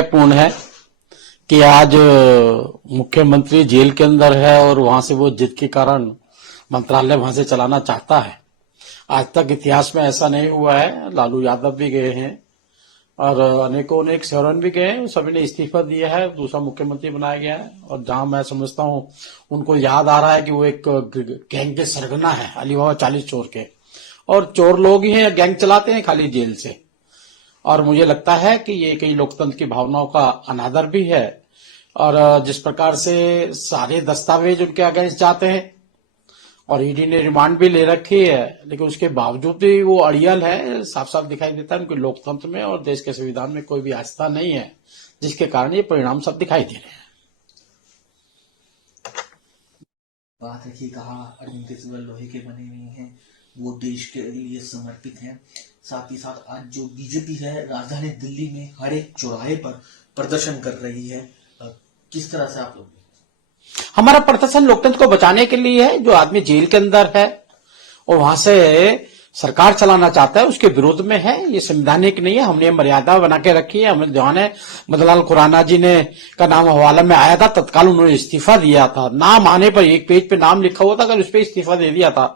दुर्भाग्यपूर्ण है कि आज मुख्यमंत्री जेल के अंदर है और वहां से वो जिद के कारण मंत्रालय वहां से चलाना चाहता है। आज तक इतिहास में ऐसा नहीं हुआ है। लालू यादव भी गए हैं और अनेक शहरों भी गए हैं, सभी ने इस्तीफा दिया है, दूसरा मुख्यमंत्री बनाया गया है। और जहां मैं समझता हूं उनको याद आ रहा है कि वो एक गैंग के सरगना है, अलीबाबा 40 चोर के, और चोर लोग ही हैं, गैंग चलाते हैं खाली जेल से। और मुझे लगता है कि ये कई लोकतंत्र की भावनाओं का अनादर भी है। और जिस प्रकार से सारे दस्तावेज उनके अगेंस्ट जाते हैं और ईडी ने रिमांड भी ले रखी है, लेकिन उसके बावजूद भी वो अड़ियल है, साफ साफ दिखाई देता है उनके लोकतंत्र में और देश के संविधान में कोई भी आस्था नहीं है, जिसके कारण ये परिणाम सब दिखाई दे रहे हैं। बात है कि कहा अरविंद केजरीवाल लोहे के बने हुए हैं, वो देश के लिए समर्पित हैं। साथ ही साथ आज जो बीजेपी है राजधानी दिल्ली में हर एक चौराहे पर प्रदर्शन कर रही है, किस तरह से आप लोग? हमारा प्रदर्शन लोकतंत्र को बचाने के लिए है। जो आदमी जेल के अंदर है और वहां से सरकार चलाना चाहता है उसके विरोध में है। ये संवैधानिक नहीं है। हमने मर्यादा बना के रखी है। हमें ध्यान है मदनलाल खुराना जी ने का नाम हवाला में आया था, तत्काल उन्होंने इस्तीफा दिया था। नाम आने पर एक पेज पे नाम लिखा हुआ था, अगर उस पर इस्तीफा दे दिया था।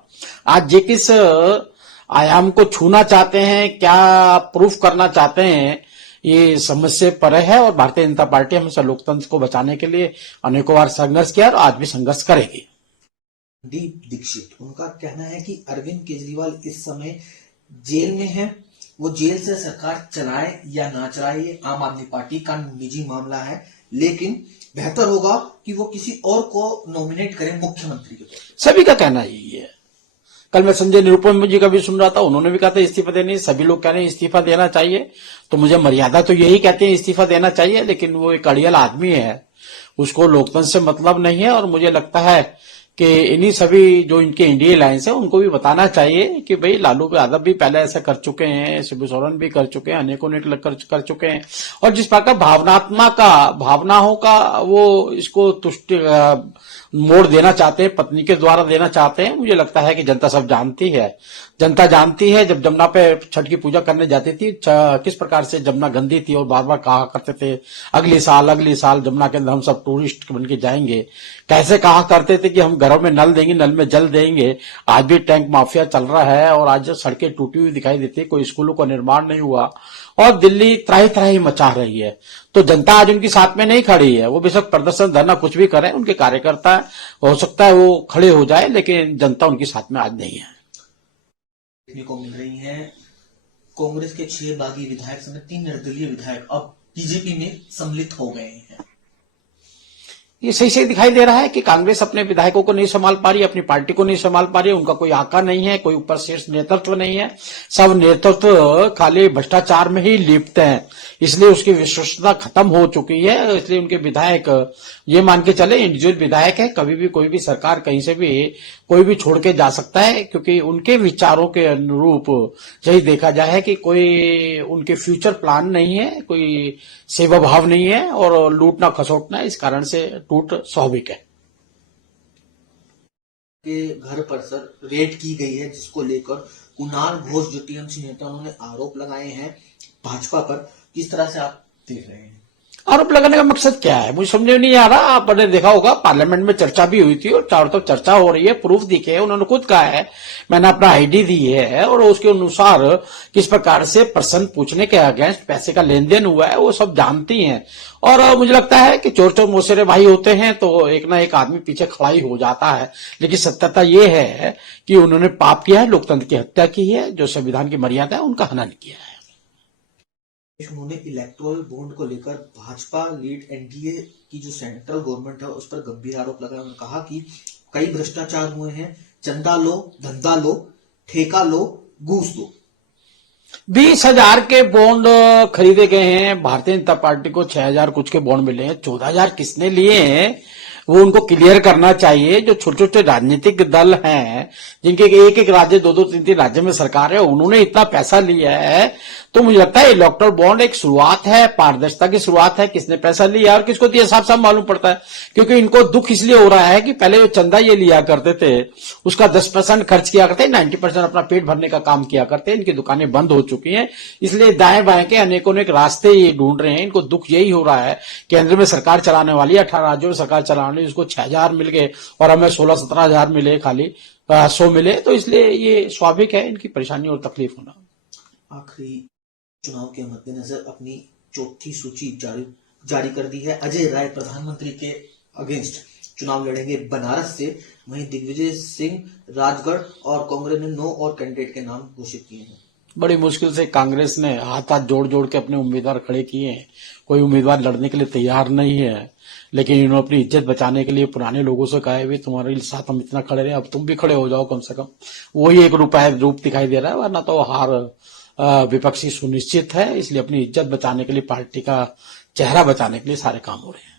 आज ये किस आयाम को छूना चाहते हैं, क्या प्रूफ करना चाहते हैं, ये समझ से परे है। और भारतीय जनता पार्टी हमेशा लोकतंत्र को बचाने के लिए अनेकों बार संघर्ष किया और आज भी संघर्ष करेगी। दीप दीक्षित, उनका कहना है कि अरविंद केजरीवाल इस समय जेल में है, वो जेल से सरकार चलाए या ना चलाए ये आम आदमी पार्टी का निजी मामला है, लेकिन बेहतर होगा कि वो किसी और को नॉमिनेट करें मुख्यमंत्री के तौर पर। सभी का कहना यही है। कल मैं संजय निरुपम जी का भी सुन रहा था, उन्होंने भी कहा था इस्तीफा देने। सभी लोग कह रहे हैं इस्तीफा देना चाहिए। तो मुझे मर्यादा तो यही कहते हैं इस्तीफा देना चाहिए, लेकिन वो एक अड़ियल आदमी है, उसको लोकतंत्र से मतलब नहीं है। और मुझे लगता है कि इन्हीं सभी जो इनके इंडिया अलायंस है उनको भी बताना चाहिए कि भाई लालू यादव भी पहले ऐसा कर चुके हैं, शिबू सोरेन भी कर चुके हैं, अनेकों ने कर चुके हैं। और जिस प्रकार भावनाओं का वो इसको तुष्टि मोड़ देना चाहते हैं, पत्नी के द्वारा देना चाहते हैं, मुझे लगता है कि जनता सब जानती है। जनता जानती है जब जमुना पे छठ की पूजा करने जाती थी किस प्रकार से जमुना गंदी थी और बार बार कहा करते थे अगले साल जमुना के अंदर हम सब टूरिस्ट बन के जाएंगे। कैसे कहा करते थे कि हम घरों में नल देंगे, नल में जल देंगे। आज भी टैंक माफिया चल रहा है और आज सड़कें टूटी हुई दिखाई देती है, कोई स्कूलों का निर्माण नहीं हुआ और दिल्ली त्राही त्राही मचा रही है। तो जनता आज उनके साथ में नहीं खड़ी है। वो बेशक प्रदर्शन धरना कुछ भी करें, उनके कार्यकर्ता हो सकता है वो खड़े हो जाए, लेकिन जनता उनके साथ में आज नहीं है। देखने को मिल रही है कांग्रेस के 6 बागी विधायक समेत 3 निर्दलीय विधायक अब बीजेपी में सम्मिलित हो गए हैं। ये सही दिखाई दे रहा है कि कांग्रेस अपने विधायकों को नहीं संभाल पा रही, अपनी पार्टी को नहीं संभाल पा रही। उनका कोई आका नहीं है, कोई ऊपर शीर्ष नेतृत्व नहीं है। सब नेतृत्व खाली भ्रष्टाचार में ही लिप्त है, इसलिए उसकी विश्वसनीयता खत्म हो चुकी है। इसलिए उनके विधायक ये मान के चले इंडिविजुअल विधायक है, कभी भी कोई भी सरकार कहीं से भी कोई भी छोड़ के जा सकता है, क्योंकि उनके विचारों के अनुरूप यही देखा जाए कि कोई उनके फ्यूचर प्लान नहीं है, कोई सेवा भाव नहीं है और लूटना खसोटना, इस कारण से टूट स्वाभाविक है। के घर पर सर रेड की गई है, जिसको लेकर कुणाल घोष जो टीएमसी नेता उन्होंने आरोप लगाए हैं भाजपा पर। किस तरह से आप देख रहे हैं? आरोप लगाने का मकसद क्या है मुझे समझ में नहीं आ रहा। आपने देखा होगा पार्लियामेंट में चर्चा भी हुई थी और चारों तरफ चर्चा हो रही है, प्रूफ दिखे, उन्होंने खुद कहा है मैंने अपना आईडी दी है और उसके अनुसार किस प्रकार से प्रश्न पूछने के अगेंस्ट पैसे का लेन देन हुआ है वो सब जानती हैं। और मुझे लगता है कि चोर चोर मोसेरे भाई होते हैं तो एक ना एक आदमी पीछे खड़ा ही हो जाता है। लेकिन सत्यता ये है कि उन्होंने पाप किया है, लोकतंत्र की हत्या की है, जो संविधान की मर्यादा है उनका हनन किया है। उन्होंने इलेक्टोरल बॉन्ड को लेकर भाजपा लीड एनडीए की जो सेंट्रल गवर्नमेंट है उस पर गंभीर आरोप लगाया। उन्होंने कहा कि कई भ्रष्टाचार हुए हैं, चंदा लो, धंधा लो, ठेका लो, घूस दो। 20,000 के बॉन्ड खरीदे गए हैं, भारतीय जनता पार्टी को 6,000 कुछ के बॉन्ड मिले हैं। 14,000 किसने लिए हैं वो उनको क्लियर करना चाहिए। जो छोटे छोटे राजनीतिक दल हैं जिनके एक एक राज्य 2-2, 3-3 राज्य में सरकार है, उन्होंने इतना पैसा लिया है तो मुझे लगता है इलेक्टोरल बॉन्ड एक शुरुआत है, पारदर्शिता की शुरुआत है। किसने पैसा लिया और किसको दिया साफ साफ मालूम पड़ता है, क्योंकि इनको दुख इसलिए हो रहा है कि पहले जो चंदा ये लिया करते थे उसका 10% खर्च किया करते, 90% अपना पेट भरने का काम किया करते। इनकी दुकानें बंद हो चुकी हैं, इसलिए दाएं बाएं के अनेकों रास्ते ये ढूंढ रहे हैं। इनको दुख यही हो रहा है, केंद्र में सरकार चलाने वाली 18 राज्यों में सरकार चलाने वाली, उसको 6,000 मिल गए और हमें 16-17,000 मिले, खाली 100 मिले। तो इसलिए ये स्वाभाविक है इनकी परेशानी और तकलीफ होना। आखिरी चुनाव के मद्देनजर अपनी चौथी सूची जारी कर दी है। अजय राय प्रधानमंत्री के अगेंस्ट चुनाव लड़ेंगे बनारस से, वहीं दिग्विजय सिंह राजगढ़ और कांग्रेस ने 9 और कैंडिडेट के नाम घोषित किए हैं। बड़ी मुश्किल से कांग्रेस ने हाथ जोड़ जोड़ के अपने उम्मीदवार खड़े किए हैं। कोई उम्मीदवार लड़ने के लिए तैयार नहीं है, लेकिन इन्होंने अपनी इज्जत बचाने के लिए पुराने लोगों से कहा है भी तुम्हारे साथ हम इतना खड़े रहे, अब तुम भी खड़े हो जाओ कम से कम। वही एक रूप दिखाई दे रहा है, वरना तो हार विपक्षी सुनिश्चित है। इसलिए अपनी इज्जत बचाने के लिए, पार्टी का चेहरा बचाने के लिए सारे काम हो रहे हैं।